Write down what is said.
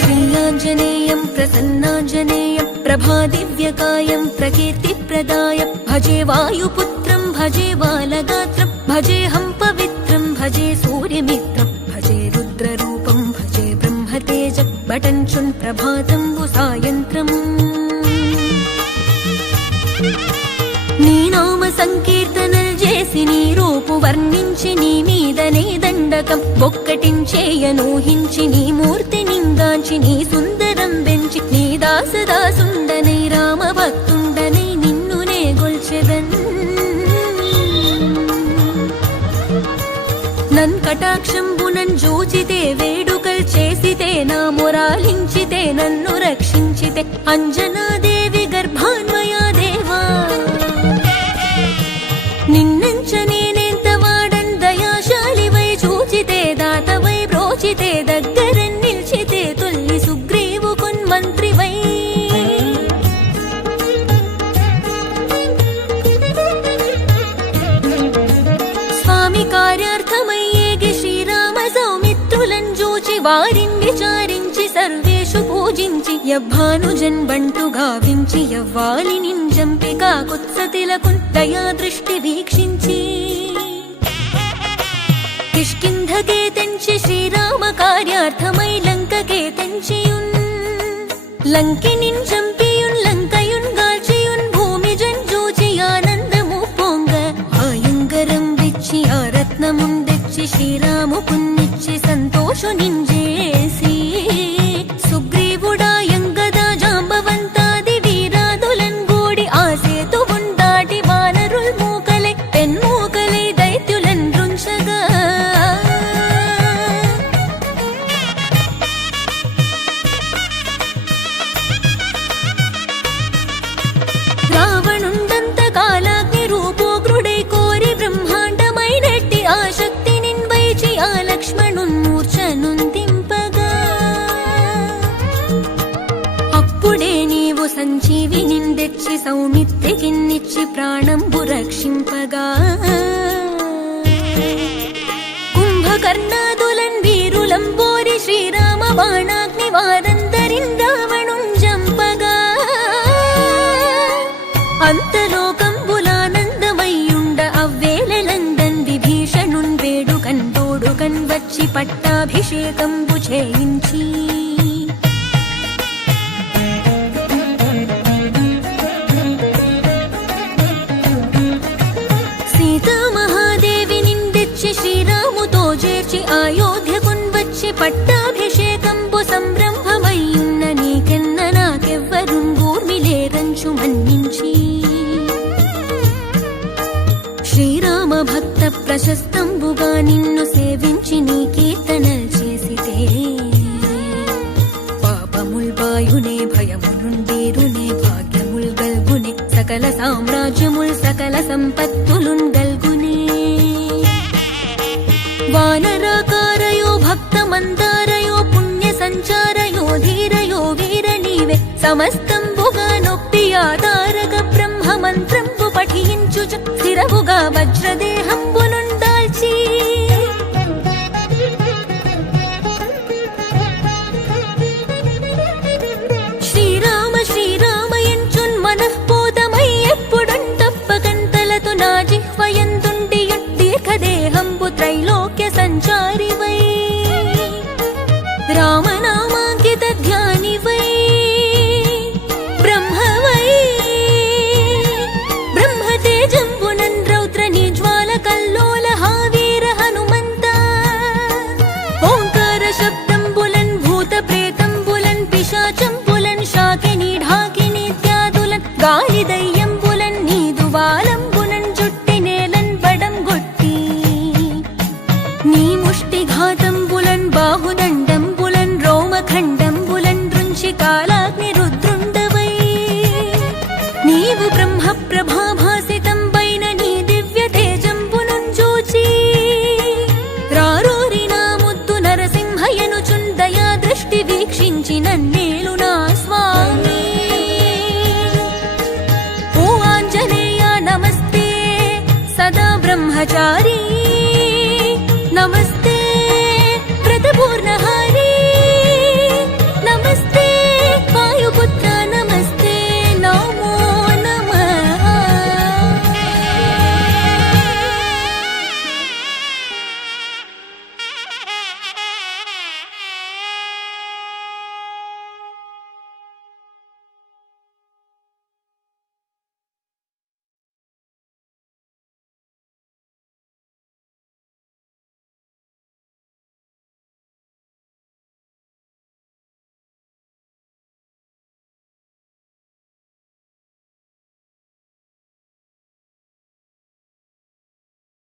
श्रीयाञ्जनेयं प्रसन्नाञ्जनेयं प्रभादिव्यकायं प्रकीर्तिप्रदाय भजे वायुपुत्रं भजे बालगात्रं भजेऽहं पवित्रं भजे सूर्यमित्रं भजे रुद्ररूपं भजे ब्रह्मतेज बटञ्चुन् प्रभातं सायन्त्रम् నీ నామ సంకీర్తనలు చేసి నీ రూపు వర్ణించి నీ మీదనే దండకం ఒక్కటించేయనూహించి నీ మూర్తి నింగాంచి నీ సుందరం పెంచి నీ దాసదాసుండనై కటాక్షంబునన్ జూచితే వేడుకల్ చేసితే నా మురాలించితే నన్ను రక్షించితే అంజనాది పూజించి యవ్వానుజన్ బంటు గావించి యవ్వాలి నింజంపి కాకుత్సతిలకు దయా దృష్టి వీక్షించి. కిష్కింధకే తెంచి శ్రీరామ కార్యార్థమై లంకకే తెంచియున్ లంకినిన్ చంపియున్ లంకయున్ గాల్చియున్ భూమి జూచి ఆనందము పొంగ. ఆయుంగరం విచ్చి ఆ రత్నముందెచ్చి శ్రీరాము పున్నిచ్చి సంతోషు నింజేసి ప్రాణంబు రక్షింపగా కుంభకర్ణాదులన్ వీరులంబోరి శ్రీరామ బాణాగ్ని వారందరిన్ రావణుం జంపగా. అంతలోకంబులానందమయ్యుండ అవ్వేలందన్ విభీషణున్ వేడుకన్ తోడుకన్ వచ్చి పట్టాభిషేకంబు చేయించి. పట్టాభిషేకంబు సంరంభమయ్యున్న నీకెన్న నాకెవ్వరుంగూర్మిలేరంచు మన్నించి. శ్రీరామ భక్త ప్రశస్తంబుగా నిన్ను సేవించి నీ కీర్తనల్ చేసితే. పాపముల్ బాయునే భయములుండేరునే భాగ్యముల్ గల్గునే సకల సామ్రాజ్యముల్ సకల సంపత్తులున్ గల్గునే. వాన సమస్తంబుగా నొప్పి ఆధారక బ్రహ్మ మంత్రంబు పఠించు స్థిరవుగా వజ్రదేహంబు காலிதையா हजारी नमस्ते।